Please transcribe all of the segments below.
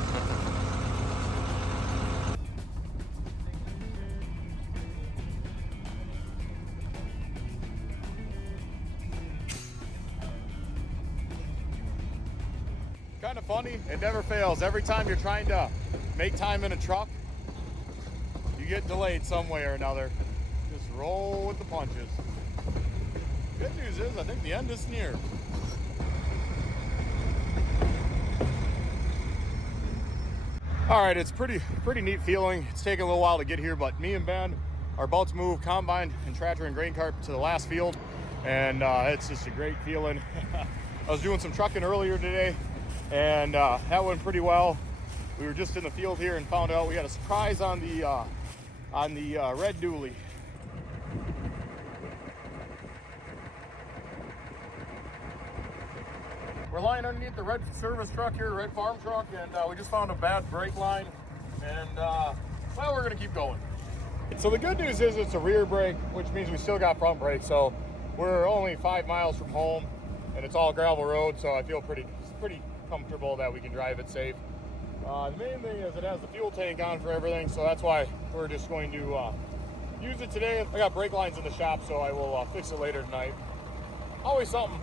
car. Kind of funny, it never fails. Every time you're trying to make time in a truck, you get delayed some way or another. Just roll with the punches. Good news is, I think the end is near. All right, it's pretty neat feeling. It's taken a little while to get here, but me and Ben are about to move combine and tractor and grain cart to the last field, and it's just a great feeling. I was doing some trucking earlier today, and that went pretty well. We were just in the field here and found out we had a surprise on the red dually. We're lying underneath the red service truck here, red farm truck, and we just found a bad brake line, and well, we're gonna keep going. So the good news is it's a rear brake, which means we still got front brake. So we're only 5 miles from home, and it's all gravel road, so I feel pretty comfortable that we can drive it safe. The main thing is it has the fuel tank on for everything, so that's why we're just going to use it today. I got brake lines in the shop, so I will fix it later tonight. Always something.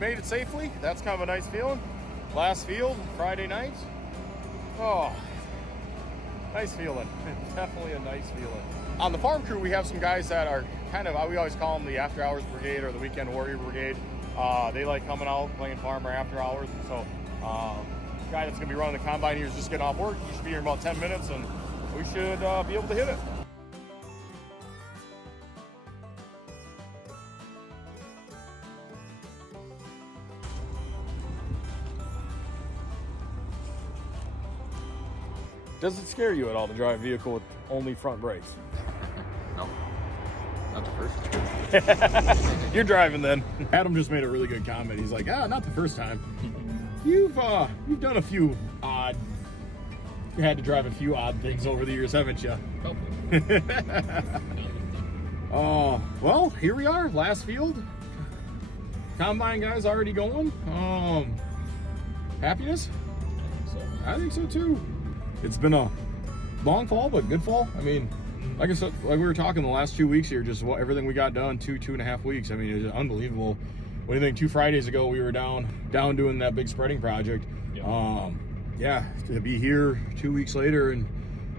Made it safely. That's kind of a nice feeling. Last field, Friday night. Oh, nice feeling. Definitely a nice feeling. On the farm crew, we have some guys that are kind of, we always call them the after hours brigade or the weekend warrior brigade. They like coming out, playing farmer after hours. And so, guy that's gonna be running the combine here is just getting off work. He should be here in about 10 minutes, and we should be able to hit it. Does it scare you at all to drive a vehicle with only front brakes? No, not the first. You're driving then. Adam just made a really good comment. He's like, not the first time. You've done a few odd. You had to drive a few odd things over the years, haven't you? Well, here we are, last field. Combine guys already going. Happiness? I think so too. It's been a long fall, but good fall. I mean, like I said, like we were talking the last 2 weeks here, just everything we got done, two and a half weeks. I mean, it's unbelievable. What do you think? 2 Fridays ago, we were down doing that big spreading project. Yep. Yeah, to be here 2 weeks later and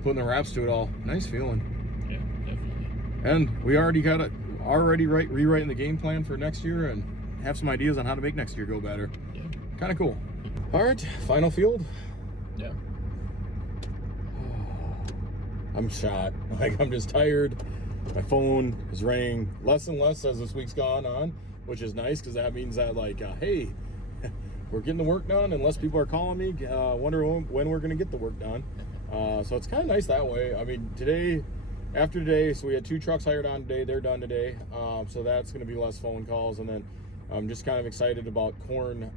putting the wraps to it all, nice feeling. Yeah, definitely. And we already got it rewriting the game plan for next year and have some ideas on how to make next year go better. Yeah. Kind of cool. All right, final field. Yeah. I'm shot. Like, I'm just tired. My phone is ringing less and less as this week's gone on, which is nice because that means that, like, hey, we're getting the work done. Unless people are calling me, wonder when we're going to get the work done. So it's kind of nice that way. I mean, after today, so we had 2 trucks hired on today. They're done today. So that's going to be less phone calls. And then I'm just kind of excited about corn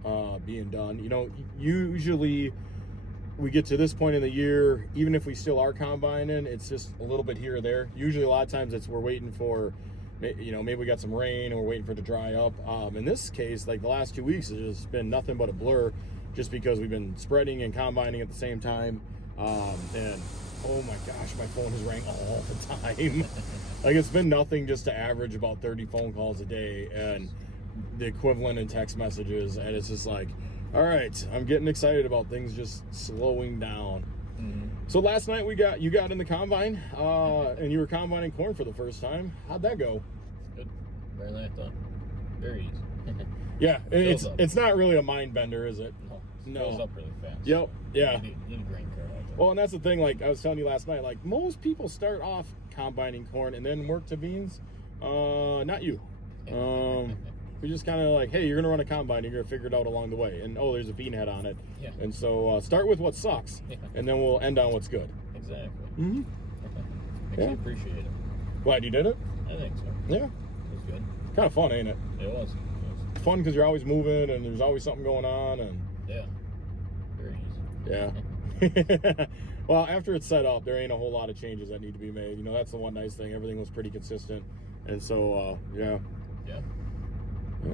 being done. You know, usually we get to this point in the year, even if we still are combining, it's just a little bit here or there. Usually a lot of times we're waiting for, you know, maybe we got some rain or we're waiting for it to dry up. In this case, like the last 2 weeks, it's just been nothing but a blur just because we've been spreading and combining at the same time. And oh my gosh, my phone has rang all the time. Like, it's been nothing just to average about 30 phone calls a day and the equivalent in text messages. And it's just like, all right, I'm getting excited about things just slowing down. Mm-hmm. So last night you got in the combine, and you were combining corn for the first time. How'd that go? Good. Better than I thought. Very easy. Yeah, it's not really a mind bender, is it? No. It goes up really fast. Yep. Yeah. Little grain cart. Well, and that's the thing. Like I was telling you last night, like most people start off combining corn and then work to beans. Not you. We just kind of like, hey, you're going to run a combine, you're going to figure it out along the way. And, oh, there's a bean head on it. Yeah. And so start with what sucks, and then we'll end on what's good. Exactly. Mm-hmm. Okay. Actually appreciate it. Glad you did it? I think so. Yeah. It was good. Kind of fun, ain't it? It was. Fun because you're always moving, and there's always something going on. And yeah. Very easy. Yeah. Well, after it's set up, there ain't a whole lot of changes that need to be made. You know, that's the one nice thing. Everything was pretty consistent, and so yeah. Yeah.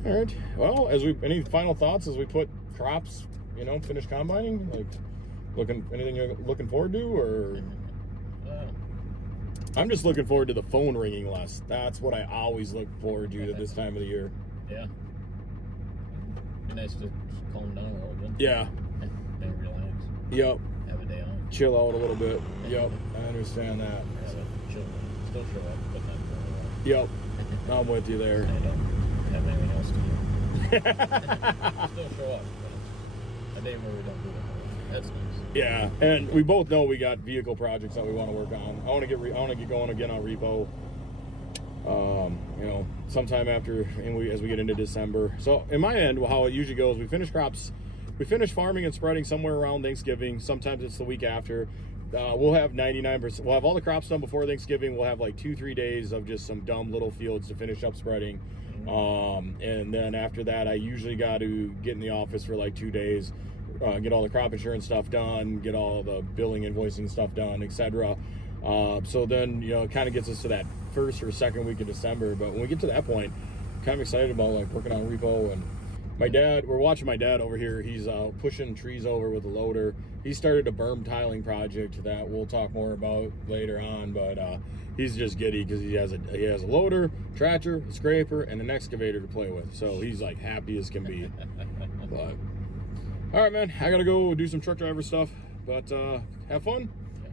All right. Well, any final thoughts as we put crops, you know, finish combining? Like, anything you're looking forward to, or? I'm just looking forward to the phone ringing less. That's what I always look forward to at this time of the year. Yeah. Be nice to just calm down a little bit. Yeah. And relax. Yep. Have a day off. Chill out a little bit. Yep. I understand that. Yeah, but chill. Still show up, but not for a while. Yep. I'm with you there. I don't have anything else to do. Still show up, but a day where we don't do it. That's nice. Yeah, and we both know we got vehicle projects that we want to work on. I want to get going again on repo. You know, sometime after, as we get into December. So in my end, how it usually goes, we finish crops, we finish farming and spreading somewhere around Thanksgiving. Sometimes it's the week after. We'll have 99%. We'll have all the crops done before Thanksgiving. We'll have like 2-3 days of just some dumb little fields to finish up spreading. And then after that, I usually got to get in the office for like 2 days. Get all the crop insurance stuff done, get all the billing, invoicing stuff done, etc. So then, you know, it kind of gets us to that first or second week of December. But when we get to that point, I'm kind of excited about like working on repo. And we're watching my dad over here. He's pushing trees over with a loader. He started a berm tiling project that we'll talk more about later on. But he's just giddy because he has a loader, tractor, a scraper, and an excavator to play with. So he's like happy as can be. But all right, man, I gotta go do some truck driver stuff, but have fun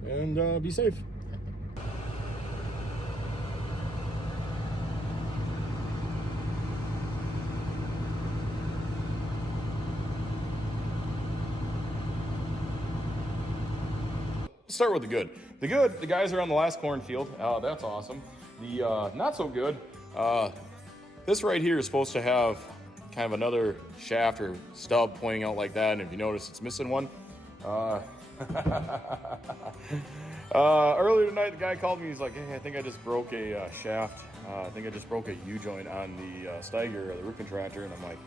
and be safe. Let's start with the good. The good, the guys are on the last cornfield. That's awesome. The not so good, this right here is supposed to have kind of another shaft or stub pointing out like that, and if you notice it's missing one. Earlier tonight the guy called me, he's like, hey, I think I just broke a shaft. I think I just broke a U-joint on the Steiger or the root contractor. And I'm like,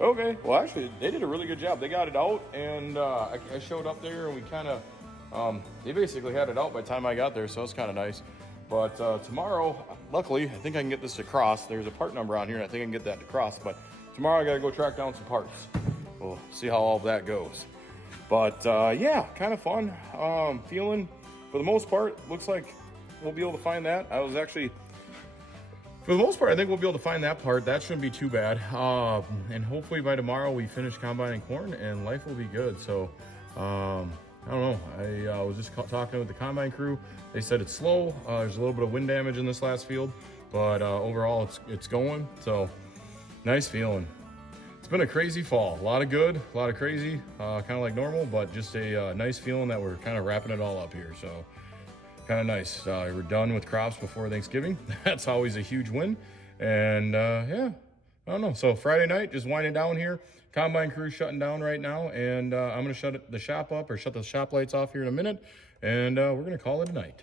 okay, well actually they did a really good job. They got it out, and I showed up there and we kind of, they basically had it out by the time I got there, so it's kind of nice. But tomorrow, luckily, I think I can get this to cross. There's a part number on here and I think I can get that to cross, but tomorrow I gotta go track down some parts. We'll see how all of that goes. But yeah, kind of fun. Feeling, for the most part, looks like we'll be able to find that. For the most part, I think we'll be able to find that part. That shouldn't be too bad. And hopefully by tomorrow we finish combining corn and life will be good. So I don't know. I was just talking with the combine crew. They said it's slow. There's a little bit of wind damage in this last field, but overall it's going. So nice feeling. It's been a crazy fall. A lot of good, a lot of crazy, kind of like normal, but just a nice feeling that we're kind of wrapping it all up here. So kind of nice. We're done with crops before Thanksgiving. That's always a huge win. And yeah, I don't know. So Friday night, just winding down here. Combine crew shutting down right now, and I'm gonna shut the shop up, or shut the shop lights off here in a minute, and we're gonna call it a night.